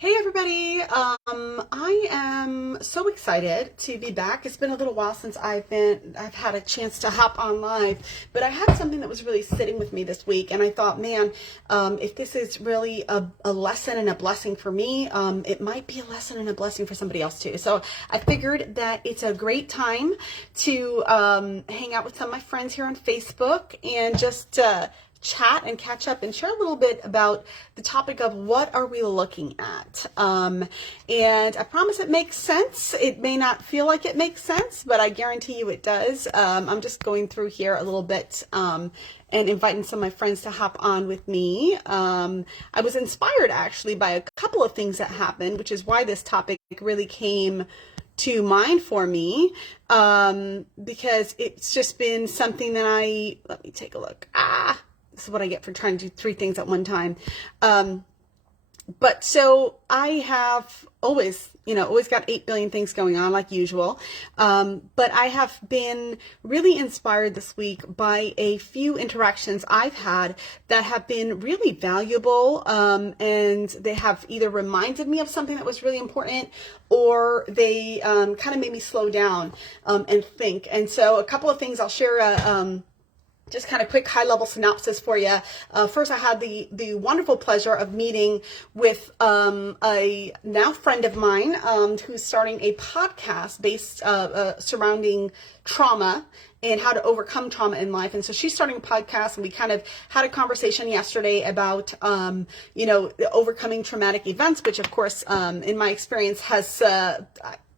Hey everybody, I am so excited to be back. It's been a little while since I've had a chance to hop on live, but I had something that was really sitting with me this week, and I thought, man, if this is really a lesson and a blessing for me, it might be a lesson and a blessing for somebody else too. So I figured that it's a great time to hang out with some of my friends here on Facebook and just chat and catch up and share a little bit about the topic of what are we looking at. And I promise it makes sense. It may not feel like it makes sense, but I guarantee you it does. I'm just going through here a little bit and inviting some of my friends to hop on with me. I was inspired actually by a couple of things that happened, which is why this topic really came to mind for me, because it's just been something that let me take a look. This is what I get for trying to do three things at one time. But so I have always got 8 billion things going on like usual. But I have been really inspired this week by a few interactions I've had that have been really valuable. And they have either reminded me of something that was really important, or they kind of made me slow down and think. And so a couple of things I'll share. Just kind of quick high-level synopsis for you. First, I had the wonderful pleasure of meeting with a now friend of mine who's starting a podcast based surrounding trauma and how to overcome trauma in life. And so she's starting a podcast, and we kind of had a conversation yesterday about overcoming traumatic events, which of course in my experience has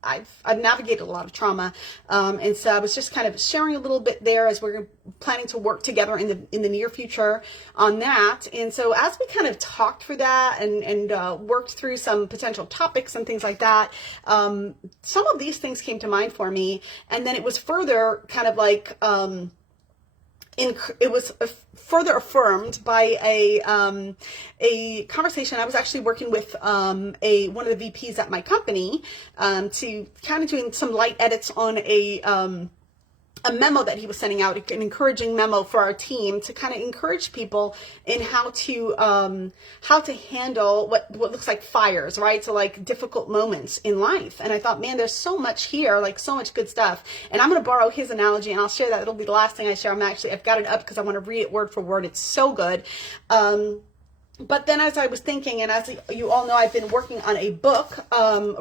I've navigated a lot of trauma, and so I was just kind of sharing a little bit there as we're planning to work together in the near future on that. And so as we kind of talked through that and worked through some potential topics and things like that, some of these things came to mind for me, and then it was further kind of like it was further affirmed by a conversation. I was actually working with one of the VPs at my company to kind of doing some light edits on a memo that he was sending out, an encouraging memo for our team to kind of encourage people in how to handle what looks like fires, right? So like difficult moments in life. And I thought, man, there's so much here, like so much good stuff. And I'm going to borrow his analogy, and I'll share that. It'll be the last thing I share. I've got it up because I want to read it word for word. It's so good. But then as I was thinking, and as you all know, I've been working on a book,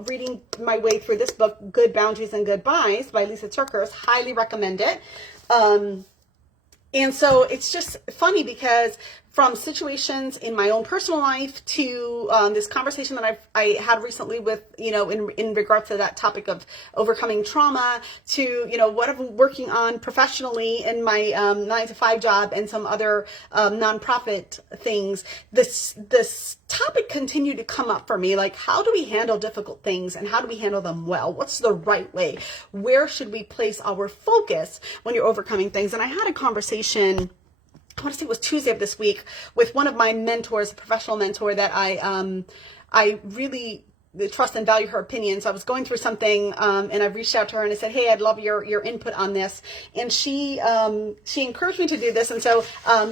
reading my way through this book, Good Boundaries and Goodbyes by Lisa TerKeurst. Highly recommend it. And so it's just funny because from situations in my own personal life to this conversation that I had recently with, in regards to that topic of overcoming trauma, to, what I'm working on professionally in my 9-to-5 job and some other nonprofit things, this topic continued to come up for me. Like, how do we handle difficult things, and how do we handle them well? What's the right way? Where should we place our focus when you're overcoming things? And I had a conversation, I want to say it was Tuesday of this week, with one of my mentors, a professional mentor that I really trust and value her opinion. So I was going through something, and I reached out to her and I said, hey, I'd love your input on this. And she encouraged me to do this. And so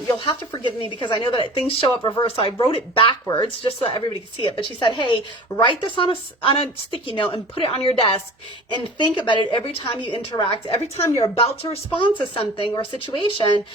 you'll have to forgive me because I know that things show up reversed. So I wrote it backwards just so that everybody could see it. But she said, hey, write this on a sticky note and put it on your desk and think about it every time you interact, every time you're about to respond to something or a situation,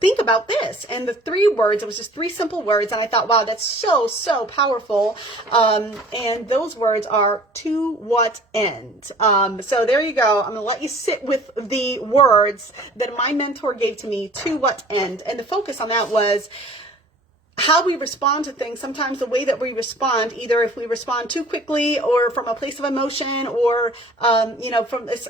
think about this. And the 3 words, it was just 3 simple words. And I thought, wow, that's so powerful. And those words are, to what end? So there you go. I'm going to let you sit with the words that my mentor gave to me, to what end? And the focus on that was how we respond to things. Sometimes the way that we respond, either if we respond too quickly or from a place of emotion, or, from this,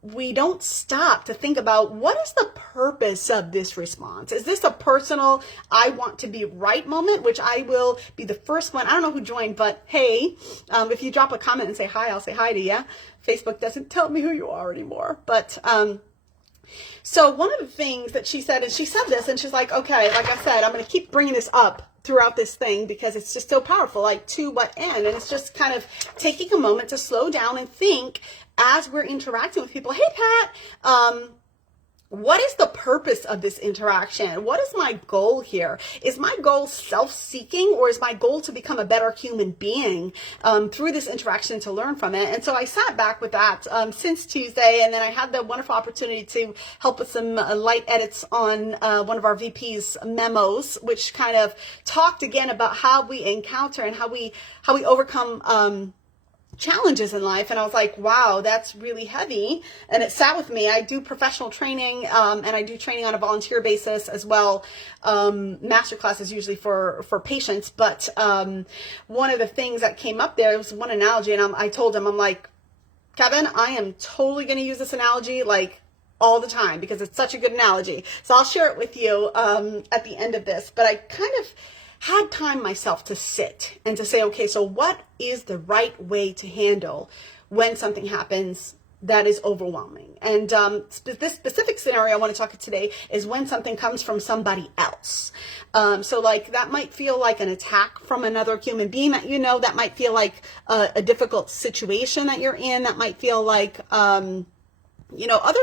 we don't stop to think about, what is the purpose of this response? Is this a personal, I want to be right moment, which I will be the first one. I don't know who joined, but hey, if you drop a comment and say hi, I'll say hi to you. Facebook doesn't tell me who you are anymore, but, so one of the things that she said, and she said this, and she's like, okay, like I said, I'm going to keep bringing this up throughout this thing because it's just so powerful, like, to what end? And it's just kind of taking a moment to slow down and think as we're interacting with people. Hey, Pat, what is the purpose of this interaction? What is my goal here? Is my goal self-seeking, or is my goal to become a better human being through this interaction, to learn from it? And so I sat back with that since Tuesday, and then I had the wonderful opportunity to help with some light edits on one of our VP's memos, which kind of talked again about how we encounter and how we overcome challenges in life. And I was like, wow, that's really heavy. And it sat with me. I do professional training, and I do training on a volunteer basis as well. Master classes usually for patients. But one of the things that came up there was one analogy, and I told him, I'm like, Kevin, I am totally going to use this analogy like all the time because it's such a good analogy. So I'll share it with you at the end of this. But I kind of had time myself to sit and to say, okay, so what is the right way to handle when something happens that is overwhelming? And this specific scenario I want to talk about today is when something comes from somebody else. So like that might feel like an attack from another human being that you know, that might feel like a difficult situation that you're in, that might feel like other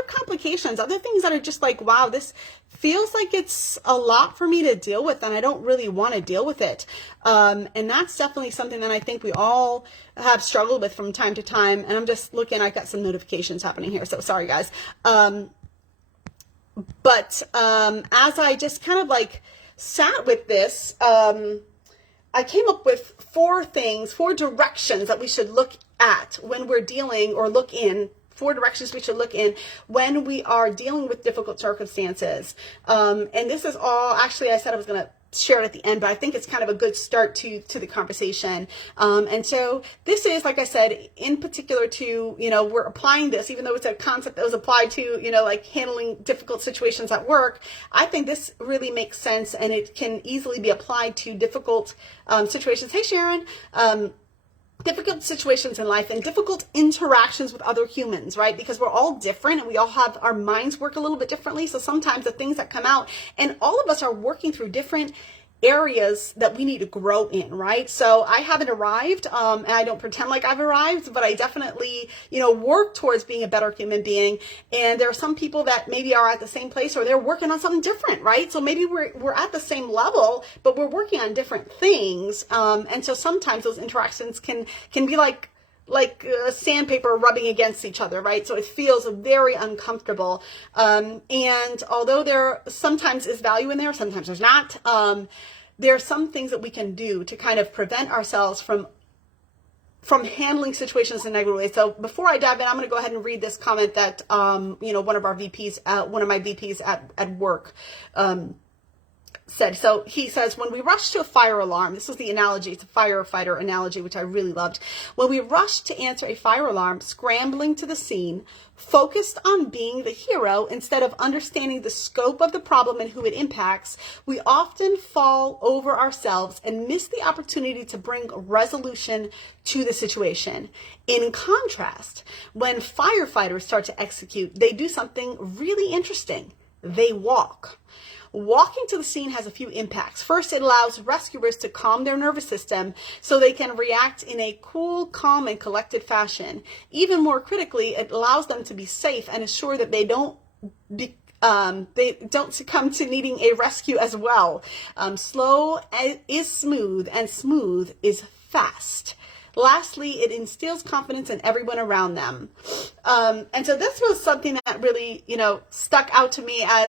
complications, other things that are just like, wow, this feels like it's a lot for me to deal with, and I don't really want to deal with it. And that's definitely something that I think we all have struggled with from time to time. And I'm just looking, I've got some notifications happening here, so sorry guys. But as I just kind of like sat with this, I came up with four directions that we should look at when we're dealing, or look in, 4 directions we should look in when we are dealing with difficult circumstances. And this is all, actually I said I was going to share it at the end, but I think it's kind of a good start to the conversation. And so this is, like I said, in particular to, we're applying this, even though it's a concept that was applied to, like handling difficult situations at work. I think this really makes sense, and it can easily be applied to difficult situations. Hey, Sharon. Difficult situations in life and difficult interactions with other humans, right? Because we're all different and we all have, our minds work a little bit differently. So sometimes the things that come out, and all of us are working through different areas that we need to grow in, right? So I haven't arrived, and I don't pretend like I've arrived, but I definitely, work towards being a better human being. And there are some people that maybe are at the same place, or they're working on something different, right? So maybe we're at the same level, but we're working on different things. And so sometimes those interactions can be like sandpaper rubbing against each other, right? So it feels very uncomfortable. And although there sometimes is value in there, sometimes there's not. There are some things that we can do to kind of prevent ourselves from handling situations in a negative way. So before I dive in, I'm going to go ahead and read this comment that, one of my VPs at work, said. So he says, when we rush to a fire alarm, this is the analogy, it's a firefighter analogy, which I really loved. When we rush to answer a fire alarm, scrambling to the scene, focused on being the hero instead of understanding the scope of the problem and who it impacts, we often fall over ourselves and miss the opportunity to bring resolution to the situation. In contrast, when firefighters start to execute, they do something really interesting. They walk. Walking to the scene has a few impacts. First, it allows rescuers to calm their nervous system so they can react in a cool, calm, and collected fashion. Even more critically, it allows them to be safe and assure that they don't succumb to needing a rescue as well. Slow is smooth, and smooth is fast. Lastly, it instills confidence in everyone around them. And so this was something that really, stuck out to me as,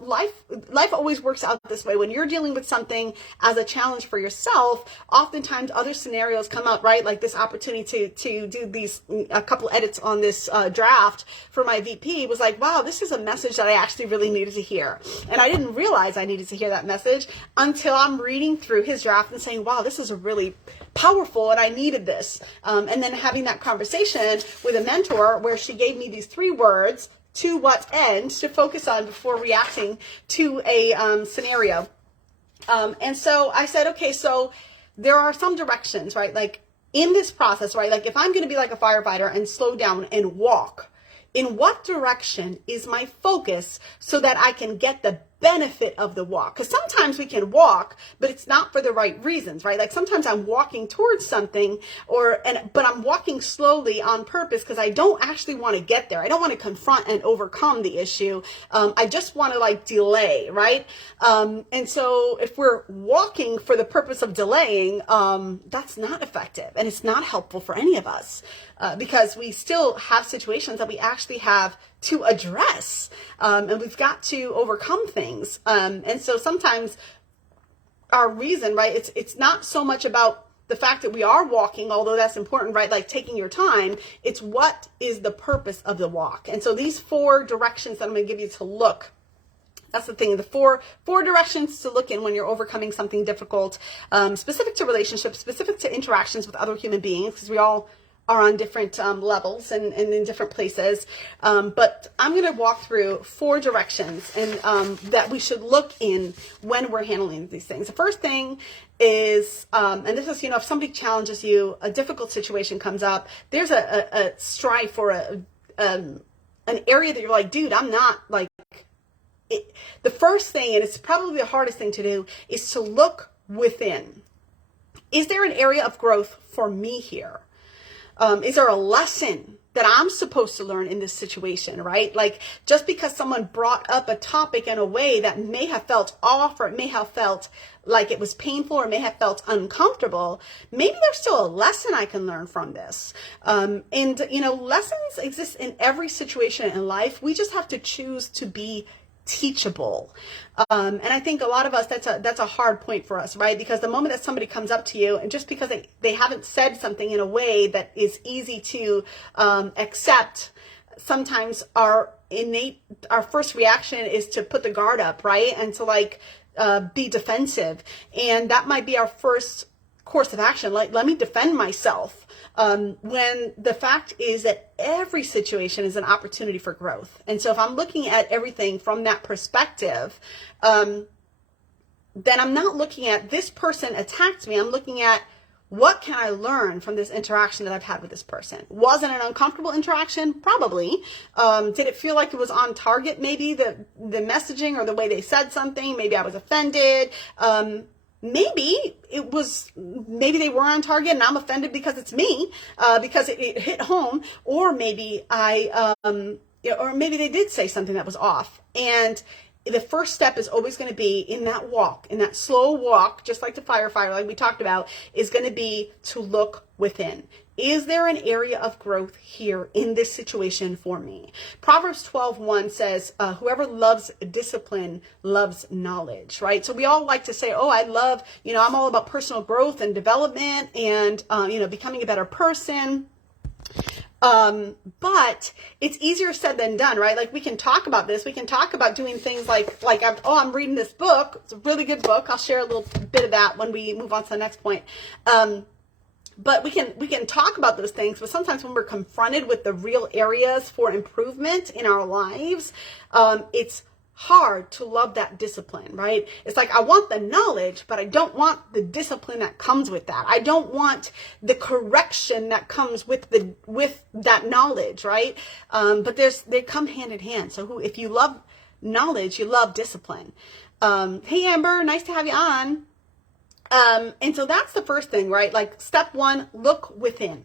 life always works out this way. When you're dealing with something as a challenge for yourself, oftentimes other scenarios come up, right? Like this opportunity to do a couple edits on this draft for my VP was like, wow, this is a message that I actually really needed to hear. And I didn't realize I needed to hear that message until I'm reading through his draft and saying, wow, this is a really powerful, and I needed this. And then having that conversation with a mentor where she gave me these 3 words, to what end, to focus on before reacting to a scenario. And so I said, okay, so there are some directions, right? Like in this process, right? Like if I'm going to be like a firefighter and slow down and walk, in what direction is my focus so that I can get the benefit of the walk. Because sometimes we can walk, but it's not for the right reasons, right? Like sometimes I'm walking towards something but I'm walking slowly on purpose because I don't actually want to get there. I don't want to confront and overcome the issue. I just want to like delay, right? And so if we're walking for the purpose of delaying, that's not effective and it's not helpful for any of us. Because we still have situations that we actually have to address, and we've got to overcome things. And so sometimes our reason, right, it's not so much about the fact that we are walking, although that's important, right, like taking your time. It's what is the purpose of the walk. And so these 4 directions that I'm going to give you to look, that's the thing, the four directions to look in when you're overcoming something difficult, specific to relationships, specific to interactions with other human beings, because we all are on different levels and in different places. But I'm going to walk through 4 directions and that we should look in when we're handling these things. The first thing is, and this is, if somebody challenges you, a difficult situation comes up, there's a strive for an area that you're like, dude, I'm not like, the first thing, and it's probably the hardest thing to do, is to look within. Is there an area of growth for me here? Is there a lesson that I'm supposed to learn in this situation, right? Like just because someone brought up a topic in a way that may have felt off, or it may have felt like it was painful, or may have felt uncomfortable, maybe there's still a lesson I can learn from this. And lessons exist in every situation in life. We just have to choose to be teachable. And I think a lot of us, that's a hard point for us, right? Because the moment that somebody comes up to you, and just because they haven't said something in a way that is easy to accept, sometimes our first reaction is to put the guard up, right? And to be defensive. And that might be our first course of action. Like, let me defend myself. When the fact is that every situation is an opportunity for growth. And so if I'm looking at everything from that perspective, then I'm not looking at this person attacked me. I'm looking at what can I learn from this interaction that I've had with this person? Was it an uncomfortable interaction? Probably. Did it feel like it was on target? Maybe the messaging or the way they said something. Maybe I was offended. Maybe they were on target and I'm offended because it's me, because it hit home, or maybe or maybe they did say something that was off. And the first step is always going to be in that walk, in that slow walk, just like the firefighter, like we talked about, is going to be to look within. Is there an area of growth here in this situation for me? Proverbs 12:1 says, whoever loves discipline loves knowledge, right? So we all like to say, oh, I love, I'm all about personal growth and development and, becoming a better person. But it's easier said than done, right? Like we can talk about this. We can talk about doing things like I'm reading this book. It's a really good book. I'll share a little bit of that when we move on to the next point. But we can talk about those things, but sometimes when we're confronted with the real areas for improvement in our lives, it's hard to love that discipline, right? It's like, I want the knowledge, but I don't want the discipline that comes with that. I don't want the correction that comes with that knowledge, right? But they come hand in hand. So if you love knowledge, you love discipline. Hey, Amber, nice to have you on. And so that's the first thing, right? Like step 1, look within.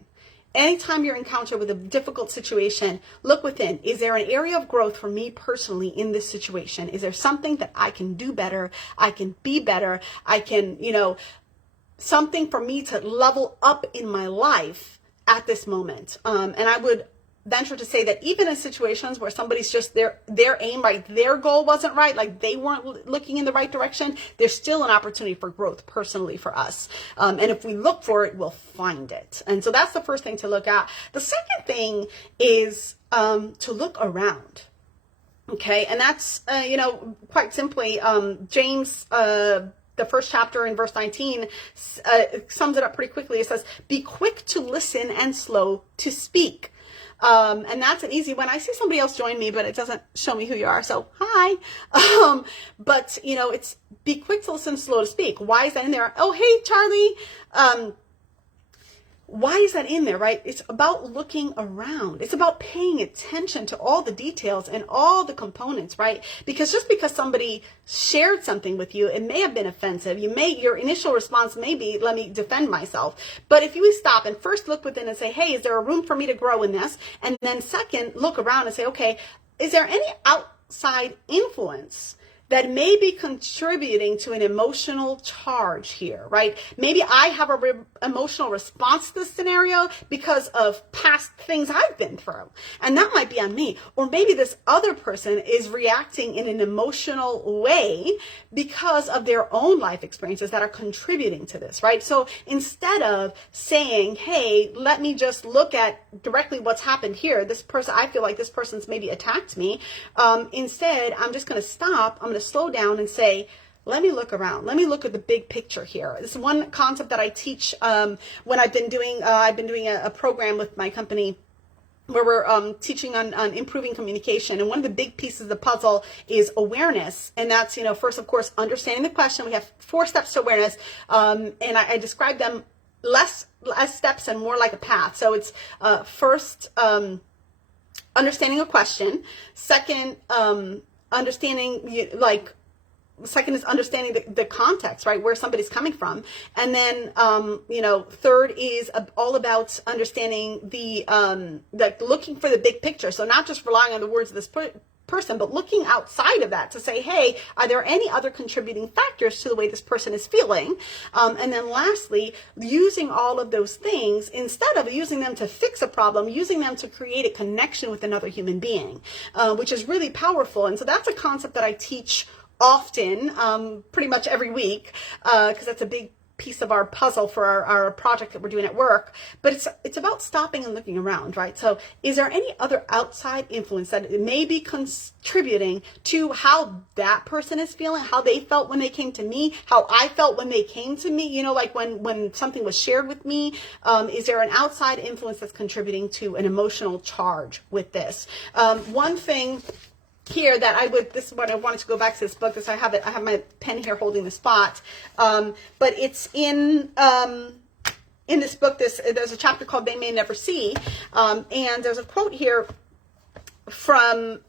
Anytime you're encountered with a difficult situation, look within. Is there an area of growth for me personally in this situation? Is there something that I can do better? I can be better. I can, something for me to level up in my life at this moment. And I would venture to say that even in situations where somebody's just their aim, right, their goal wasn't right, like they weren't looking in the right direction, there's still an opportunity for growth personally for us. And if we look for it, we'll find it. And so that's the first thing to look at. The second thing is to look around. Okay, and that's quite simply James the first chapter in verse 19 sums it up pretty quickly. It says, "Be quick to listen and slow to speak." And that's an easy one. I see somebody else join me, but it doesn't show me who you are. So hi. But it's be quick to listen, slow to speak. Why is that in there? Oh, hey, Charlie. why is that in there, right? It's about looking around. It's about paying attention to all the details and all the components, right? Because just because somebody shared something with you, it may have been offensive. Your initial response may be, let me defend myself. But if you stop and first look within and say, hey, is there a room for me to grow in this? And then second, look around and say, okay, is there any outside influence that may be contributing to an emotional charge here, right? Maybe I have a emotional response to this scenario because of past things I've been through, and that might be on me. Or maybe this other person is reacting in an emotional way because of their own life experiences that are contributing to this, right? So instead of saying, hey, let me just look at directly what's happened here, this person, I feel like this person's maybe attacked me. Instead, I'm just going to stop. I'm going to slow down and say, let me look around. Let me look at the big picture here. This is one concept that I teach when I've been doing a program with my company where we're teaching on improving communication. And one of the big pieces of the puzzle is awareness. And that's, first, of course, understanding the question. We have 4 steps to awareness. And I describe them less as steps and more like a path. So it's first, understanding a question. Second, second is understanding the context, right? Where somebody's coming from. And then, third is all about understanding looking for the big picture. So not just relying on the words of this person, but looking outside of that to say, hey, are there any other contributing factors to the way this person is feeling? And then lastly, using all of those things, instead of using them to fix a problem, using them to create a connection with another human being, which is really powerful. And so that's a concept that I teach often, pretty much every week, because that's a big piece of our puzzle for our project that we're doing at work. But it's about stopping and looking around, right? So is there any other outside influence that may be contributing to how that person is feeling, how they felt when they came to me, how I felt when they came to me, like when something was shared with me? Is there an outside influence that's contributing to an emotional charge with this? One thing here that this is what I wanted to go back to this book. I have my pen here holding the spot. But it's in this book, there's a chapter called They May Never See. And there's a quote here from,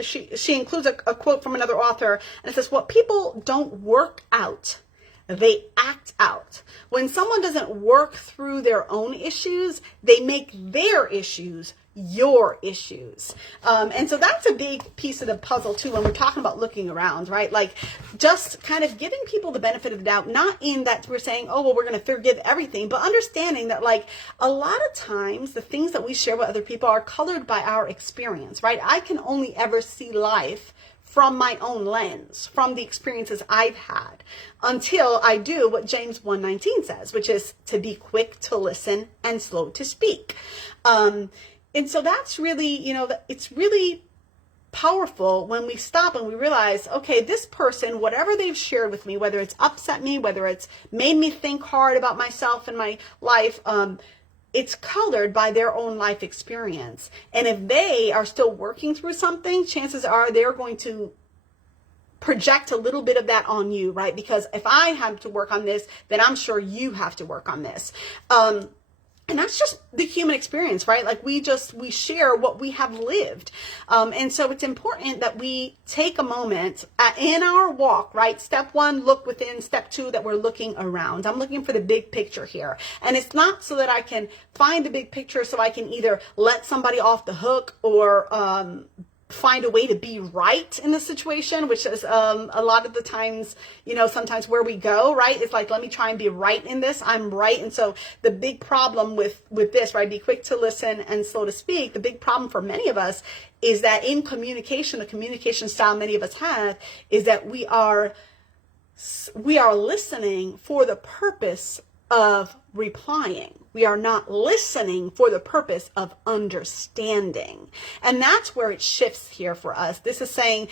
she includes a quote from another author, and it says, what people don't work out, they act out. When someone doesn't work through their own issues, they make their issues your issues. And so that's a big piece of the puzzle too when we're talking about looking around, right? Like just kind of giving people the benefit of the doubt, not in that we're saying, oh, well, we're going to forgive everything, but understanding that like a lot of times the things that we share with other people are colored by our experience, right? I can only ever see life from my own lens, from the experiences I've had, until I do what James 1:19 says, which is to be quick to listen and slow to speak. And so that's really, it's really powerful when we stop and we realize, okay, this person, whatever they've shared with me, whether it's upset me, whether it's made me think hard about myself and my life, it's colored by their own life experience. And if they are still working through something, chances are they're going to project a little bit of that on you, right? Because if I have to work on this, then I'm sure you have to work on this. And that's just the human experience, right? Like we share what we have lived. And so it's important that we take a moment in our walk, right? Step 1, look within. Step 2, that we're looking around. I'm looking for the big picture here. And it's not so that I can find the big picture so I can either let somebody off the hook or, find a way to be right in the situation, which is a lot of the times, sometimes where we go, right? It's like, let me try and be right in this. I'm right. And so the big problem with this, right? Be quick to listen and slow to speak. The big problem for many of us is that in communication, the communication style many of us have is that we are listening for the purpose of replying. We are not listening for the purpose of understanding. And that's where it shifts here for us. This is saying,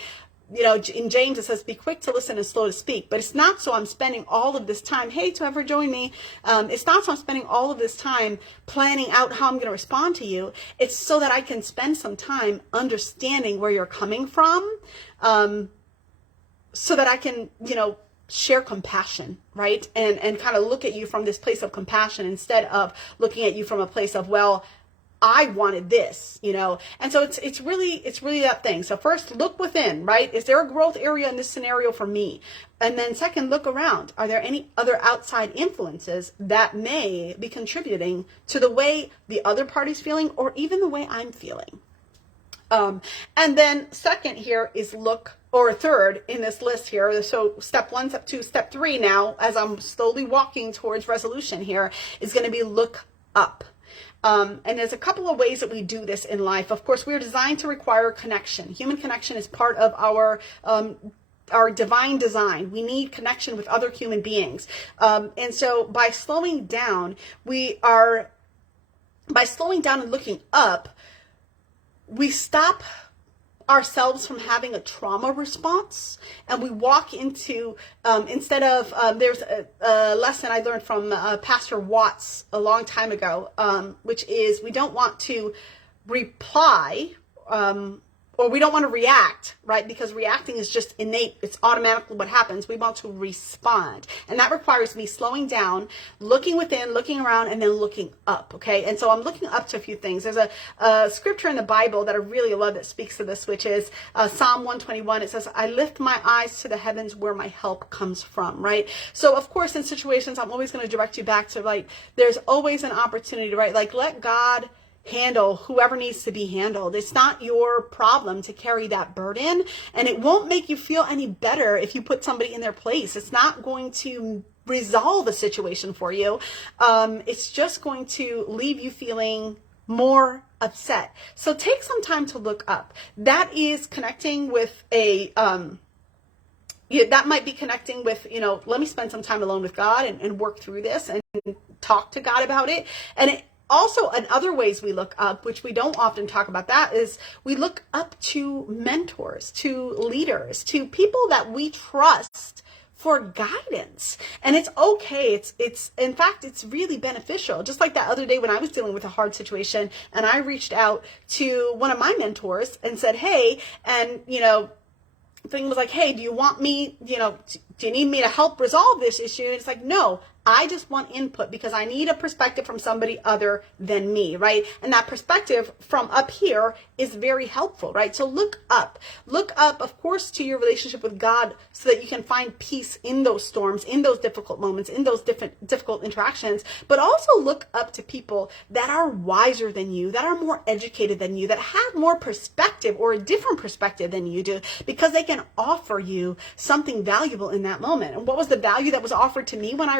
in James it says, be quick to listen and slow to speak. But it's not so I'm spending all of this time, hey, to ever join me. It's not so I'm spending all of this time planning out how I'm going to respond to you. It's so that I can spend some time understanding where you're coming from, so that I can, share compassion, right? And kind of look at you from this place of compassion instead of looking at you from a place of, well, I wanted this, and so it's really that thing. So first, look within, right? Is there a growth area in this scenario for me? And then second, look around. Are there any other outside influences that may be contributing to the way the other party's feeling, or even the way I'm feeling? And then second here is third in this list here. So step 1, step 2, step 3 now, as I'm slowly walking towards resolution here, is going to be look up. And there's a couple of ways that we do this in life. Of course, we're designed to require connection. Human connection is part of our divine design. We need connection with other human beings. And so by slowing down and looking up, we stop ourselves from having a trauma response, and we walk into, instead of, there's a lesson I learned from Pastor Watts a long time ago, which is we don't want to reply, or we don't want to react, right? Because reacting is just innate. It's automatically what happens. We want to respond. And that requires me slowing down, looking within, looking around, and then looking up, okay? And so I'm looking up to a few things. There's a scripture in the Bible that I really love that speaks to this, which is Psalm 121. It says, I lift my eyes to the heavens where my help comes from, right? So, of course, in situations, I'm always going to direct you back to, like, there's always an opportunity, right? Like, let God handle whoever needs to be handled. It's not your problem to carry that burden, and it won't make you feel any better if you put somebody in their place. It's not going to resolve the situation for you. It's just going to leave you feeling more upset. So take some time to look up. That is connecting with that might be connecting with, let me spend some time alone with God and work through this and talk to God about it. And also, in other ways we look up, which we don't often talk about, that is we look up to mentors, to leaders, to people that we trust for guidance. And it's okay. It's in fact, it's really beneficial. Just like that other day when I was dealing with a hard situation and I reached out to one of my mentors and said, hey, and thing was like, hey, do you want me, do you need me to help resolve this issue? And it's like, no, I just want input because I need a perspective from somebody other than me, right? And that perspective from up here is very helpful, right? So look up, of course, to your relationship with God so that you can find peace in those storms, in those difficult moments, in those difficult interactions, but also look up to people that are wiser than you, that are more educated than you, that have more perspective or a different perspective than you do, because they can offer you something valuable in that moment. And what was the value that was offered to me when I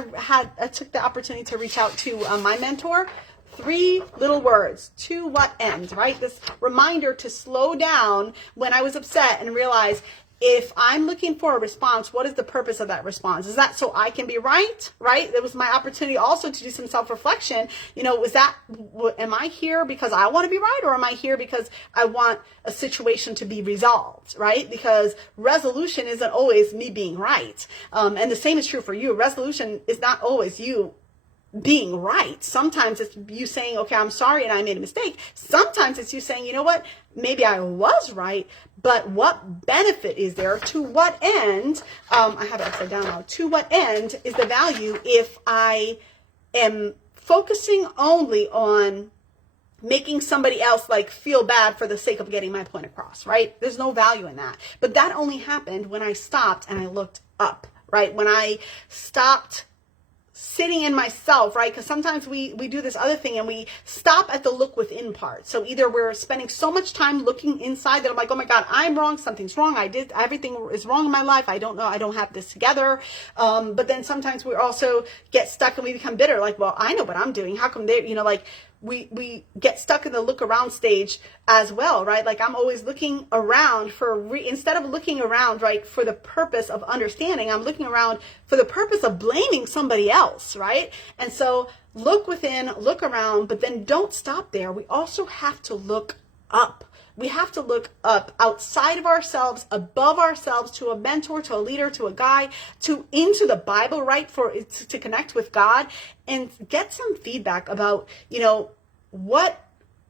took the opportunity to reach out to my mentor? 3 little words. To what end, right? This reminder to slow down when I was upset and realize, if I'm looking for a response, what is the purpose of that response? Is that so I can be right? It was my opportunity also to do some self-reflection. Am I here because I want to be right, or am I here because I want a situation to be resolved, right? Because resolution isn't always me being right. And the same is true for you. Resolution is not always you being right. Sometimes it's you saying, okay, I'm sorry and I made a mistake. Sometimes it's you saying, you know what, maybe I was right, but what benefit is there? To what end? I have it upside down now. To what end is the value if I am focusing only on making somebody else feel bad for the sake of getting my point across, right? There's no value in that. But that only happened when I stopped and I looked up, right? When I stopped sitting in myself, right? Because sometimes we do this other thing and we stop at the look within part. So either we're spending so much time looking inside that I'm like, oh my God, I'm wrong. Something's wrong. Everything is wrong in my life. I don't know. I don't have this together. But then sometimes we also get stuck and we become bitter. Like, well, I know what I'm doing. How come they, we get stuck in the look around stage as well, right? Like I'm always looking around instead of looking around, right, for the purpose of understanding, I'm looking around for the purpose of blaming somebody else, right? And so look within, look around, but then don't stop there. We also have to look up. We have to look up outside of ourselves, above ourselves, to a mentor, to a leader, to a guy, into the Bible, right? To connect with God and get some feedback about, what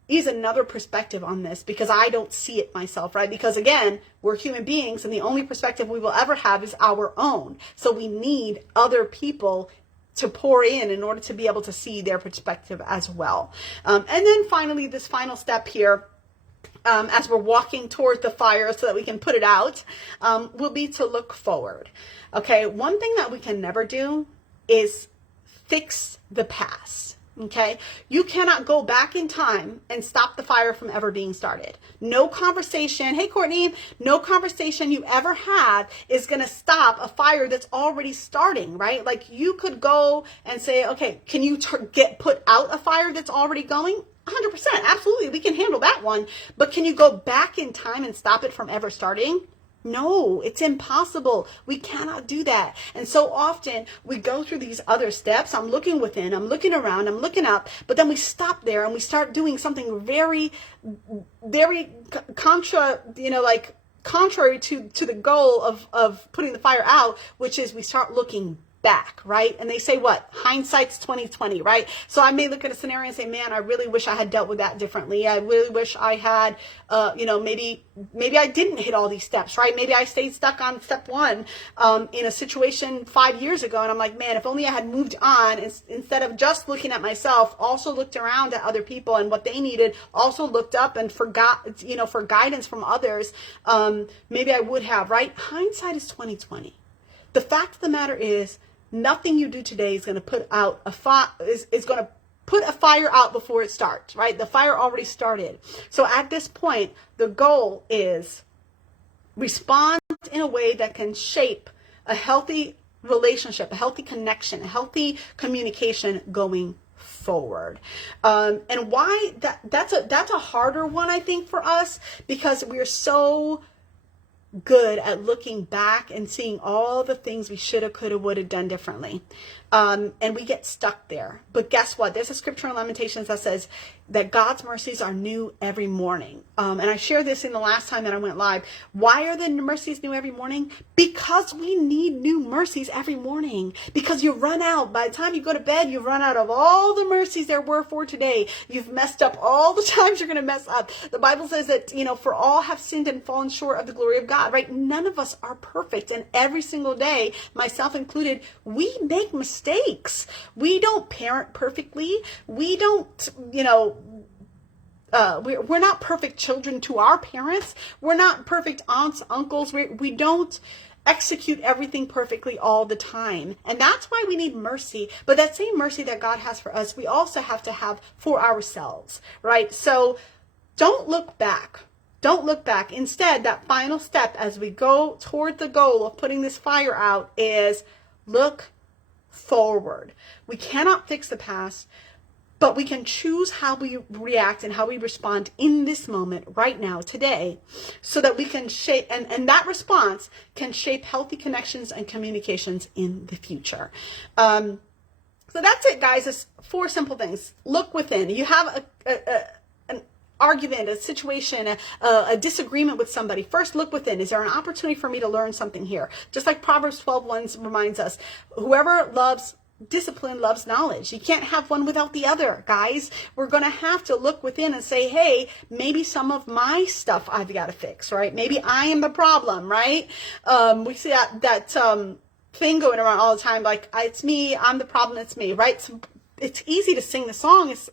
is another perspective on this, because I don't see it myself, right? Because again, we're human beings and the only perspective we will ever have is our own. So we need other people to pour in order to be able to see their perspective as well. And then finally, this final step here, as we're walking toward the fire so that we can put it out, will be to look forward. Okay, one thing that we can never do is fix the past. Okay, you cannot go back in time and stop the fire from ever being started. No conversation, hey Courtney, no conversation you ever had is going to stop a fire that's already starting, right? Like you could go and say, okay, can you put out a fire that's already going? 100%, absolutely, we can handle that one. But can you go back in time and stop it from ever starting? No, it's impossible. We cannot do that. And so often we go through these other steps. I'm looking within, I'm looking around, I'm looking up, but then we stop there and we start doing something very, very contrary to the goal of putting the fire out, which is we start looking back, right? And they say what? Hindsight's 2020, right? So I may look at a scenario and say, man, I really wish I had dealt with that differently. I really wish I had, maybe I didn't hit all these steps, right? Maybe I stayed stuck on step one in a situation 5 years ago. And I'm like, man, if only I had moved on instead of just looking at myself, also looked around at other people and what they needed, also looked up and forgot, for guidance from others. Maybe I would have, right? Hindsight is 2020. The fact of the matter is, nothing you do today is going to put out is going to put a fire out before it starts, right? The fire already started. So at this point, the goal is respond in a way that can shape a healthy relationship, a healthy connection, a healthy communication going forward. And why that's a harder one, I think, for us, because we're so good at looking back and seeing all the things we shoulda, coulda, woulda done differently. And we get stuck there. But guess what? There's a scripture in Lamentations that says that God's mercies are new every morning. And I shared this in the last time that I went live. Why are the mercies new every morning? Because we need new mercies every morning. Because you run out. By the time you go to bed, you run out of all the mercies there were for today. You've messed up all the times you're going to mess up. The Bible says that, for all have sinned and fallen short of the glory of God, right? None of us are perfect. And every single day, myself included, we make mistakes. We don't parent perfectly. We don't, we're not perfect children to our parents. We're not perfect aunts, uncles. We don't execute everything perfectly all the time. And that's why we need mercy. But that same mercy that God has for us, we also have to have for ourselves, right? So don't look back. Don't look back. Instead, that final step as we go toward the goal of putting this fire out is look forward. We cannot fix the past, but we can choose how we react and how we respond in this moment right now, today, so that we can shape, and that response can shape healthy connections and communications in the future. So that's it, guys. It's 4 simple things. Look within. You have an argument, a situation, a disagreement with somebody. First, look within. Is there an opportunity for me to learn something here? Just like Proverbs 12:1 reminds us, whoever loves discipline loves knowledge. You can't have one without the other, guys. We're going to have to look within and say, hey, maybe some of my stuff I've got to fix, right? Maybe I am the problem, right? We see that thing going around all the time, like, it's me, I'm the problem, it's me, right? So it's easy to sing the song. It's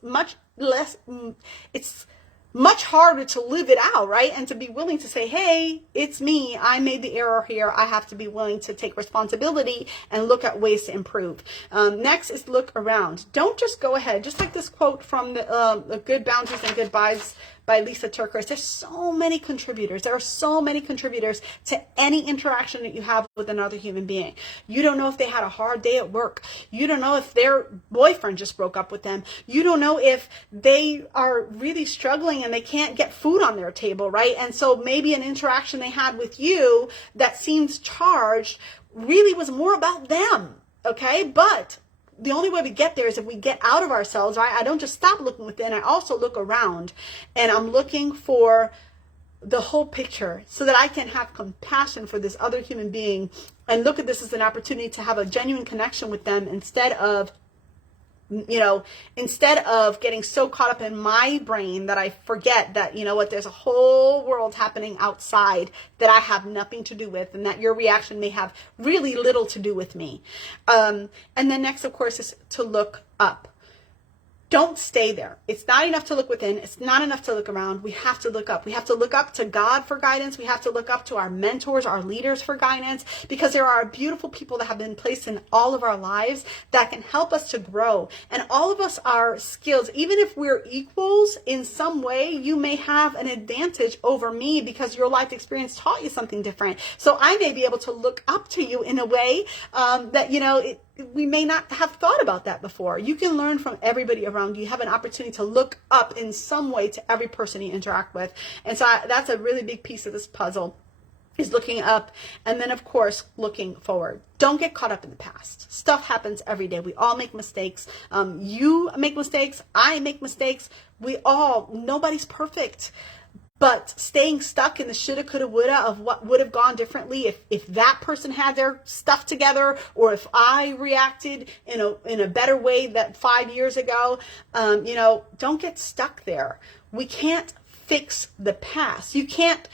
much harder to live it out, right? And to be willing to say, hey, it's me. I made the error here. I have to be willing to take responsibility and look at ways to improve. Next is look around. Don't just go ahead. Just like this quote from the Good Boundaries and Goodbyes by Lisa TerKeurst. There's so many contributors. There are so many contributors to any interaction that you have with another human being. You don't know if they had a hard day at work. You don't know if their boyfriend just broke up with them. You don't know if they are really struggling and they can't get food on their table, right? And so maybe an interaction they had with you that seems charged really was more about them, okay? But the only way we get there is if we get out of ourselves, right? I don't just stop looking within. I also look around, and I'm looking for the whole picture so that I can have compassion for this other human being and look at this as an opportunity to have a genuine connection with them instead of you know, instead of getting so caught up in my brain that I forget that, you know what, there's a whole world happening outside that I have nothing to do with, and that your reaction may have really little to do with me. And then next, of course, is to look up. Don't stay there. It's not enough to look within. It's not enough to look around. We have to look up. We have to look up to God for guidance. We have to look up to our mentors, our leaders for guidance, because there are beautiful people that have been placed in all of our lives that can help us to grow. And all of us are skills. Even if we're equals in some way, you may have an advantage over me because your life experience taught you something different. So I may be able to look up to you in a way that, you know, we may not have thought about that before. You can learn from everybody around you. You have an opportunity to look up in some way to every person you interact with. And so that's a really big piece of this puzzle, is looking up. And then, of course, looking forward. Don't get caught up in the past. Stuff happens every day. We all make mistakes. You make mistakes. I make mistakes. Nobody's perfect. But staying stuck in the shoulda, coulda, woulda of what would have gone differently if that person had their stuff together, or if I reacted in a better way that 5 years ago, you know, don't get stuck there. We can't fix the past. You can't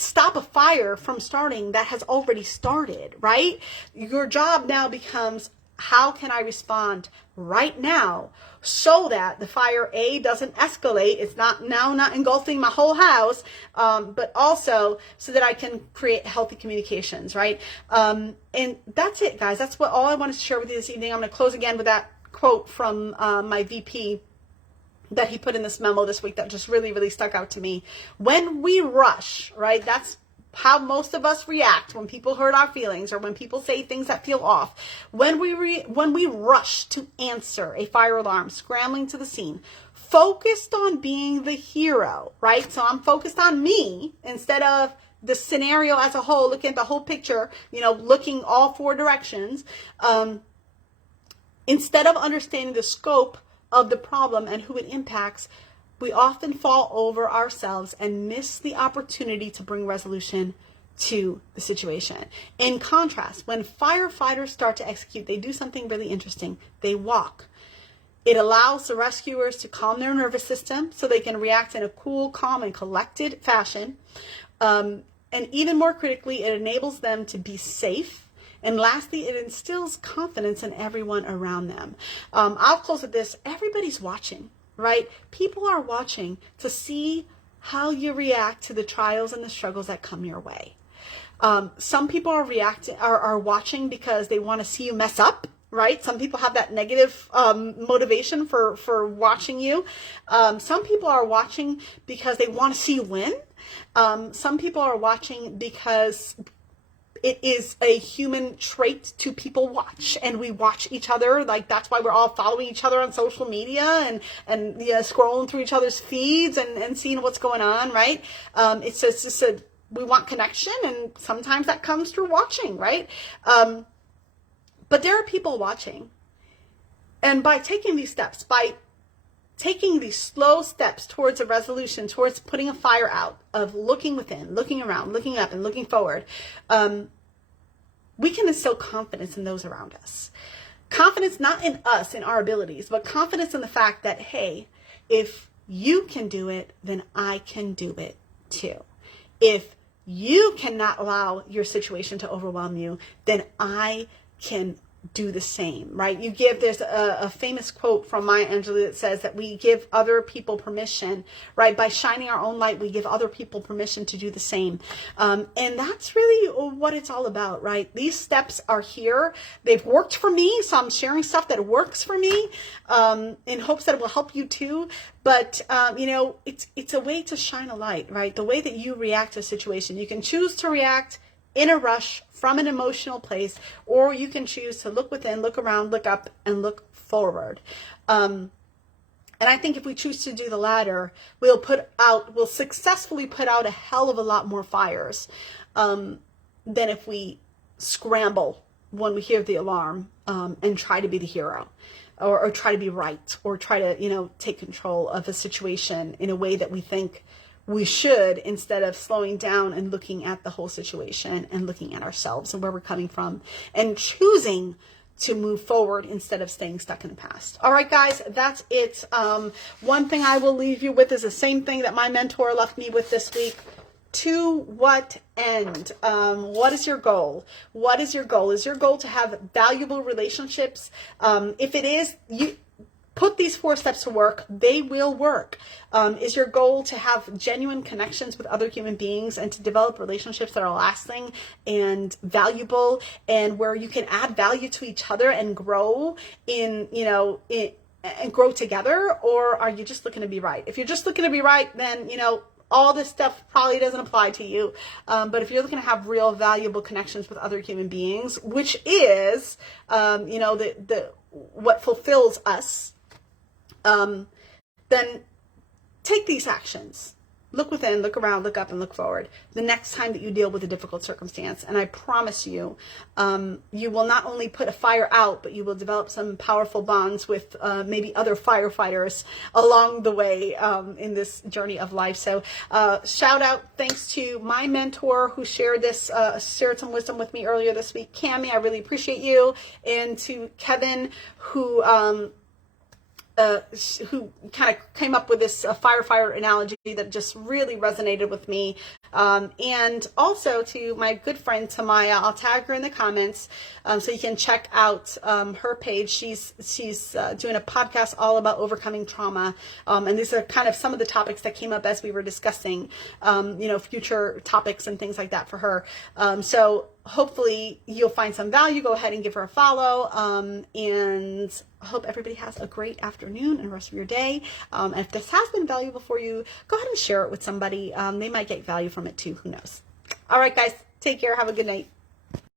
stop a fire from starting that has already started, right? Your job now becomes, how can I respond right now so that the fire doesn't escalate? It's not engulfing my whole house, but also so that I can create healthy communications, right? And that's it, guys. That's all I wanted to share with you this evening. I'm going to close again with that quote from my VP that he put in this memo this week that just really, really stuck out to me. When we rush, right? That's how most of us react when people hurt our feelings, or when people say things that feel off. When we rush to answer a fire alarm, scrambling to the scene, focused on being the hero, right? So I'm focused on me instead of the scenario as a whole, looking at the whole picture, you know, looking all four directions, instead of understanding the scope of the problem and who it impacts, we often fall over ourselves and miss the opportunity to bring resolution to the situation. In contrast, when firefighters start to execute, they do something really interesting. They walk. It allows the rescuers to calm their nervous system so they can react in a cool, calm, and collected fashion. And even more critically, it enables them to be safe. And lastly, it instills confidence in everyone around them. I'll close with this. Everybody's watching. Right? People are watching to see how you react to the trials and the struggles that come your way. Some people are watching because they want to see you mess up, right? Some people have that negative motivation for watching you. Some people are watching because they want to see you win. Some people are watching because it is a human trait to people watch, and we watch each other. Like, that's why we're all following each other on social media and scrolling through each other's feeds and seeing what's going on, right? It's just we want connection, and sometimes that comes through watching, right? But there are people watching, and by taking these steps, by taking these slow steps towards a resolution, towards putting a fire out, of looking within, looking around, looking up, and looking forward, we can instill confidence in those around us. Confidence not in us, in our abilities, but confidence in the fact that, hey, if you can do it, then I can do it too. If you cannot allow your situation to overwhelm you, then I can do the same, right? There's a famous quote from Maya Angelou that says that we give other people permission, right? By shining our own light, we give other people permission to do the same. And that's really what it's all about, right? These steps are here. They've worked for me, so I'm sharing stuff that works for me, in hopes that it will help you too. But, it's a way to shine a light, right? The way that you react to a situation. You can choose to react in a rush from an emotional place, or you can choose to look within, look around, look up, and look forward. And I think if we choose to do the latter, we'll successfully put out a hell of a lot more fires than if we scramble when we hear the alarm and try to be the hero, or try to be right, or try to take control of a situation in a way that we think we should, instead of slowing down and looking at the whole situation and looking at ourselves and where we're coming from, and choosing to move forward instead of staying stuck in the past. All right, guys, that's it. One thing I will leave you with is the same thing that my mentor left me with this week. To what end? What is your goal? What is your goal? Is your goal to have valuable relationships? If it is, you put these 4 steps to work. They will work. Is your goal to have genuine connections with other human beings and to develop relationships that are lasting and valuable, and where you can add value to each other and grow and grow together? Or are you just looking to be right? If you're just looking to be right, then, all this stuff probably doesn't apply to you. But if you're looking to have real valuable connections with other human beings, which is, what fulfills us, then take these actions. Look within, look around, look up, and look forward the next time that you deal with a difficult circumstance. And I promise you, you will not only put a fire out, but you will develop some powerful bonds with maybe other firefighters along the way in this journey of life. So shout out, thanks to my mentor who shared some wisdom with me earlier this week, Cammie. I really appreciate you. And to Kevin, who kind of came up with this firefighter analogy that just really resonated with me. And also to my good friend Tamaya. I'll tag her in the comments so you can check out her page. She's doing a podcast all about overcoming trauma. And these are kind of some of the topics that came up as we were discussing, future topics and things like that for her. So hopefully you'll find some value. Go ahead and give her a follow. And I hope everybody has a great afternoon and rest of your day. And if this has been valuable for you, go ahead and share it with somebody. They might get value from it too. Who knows? All right, guys, take care. Have a good night.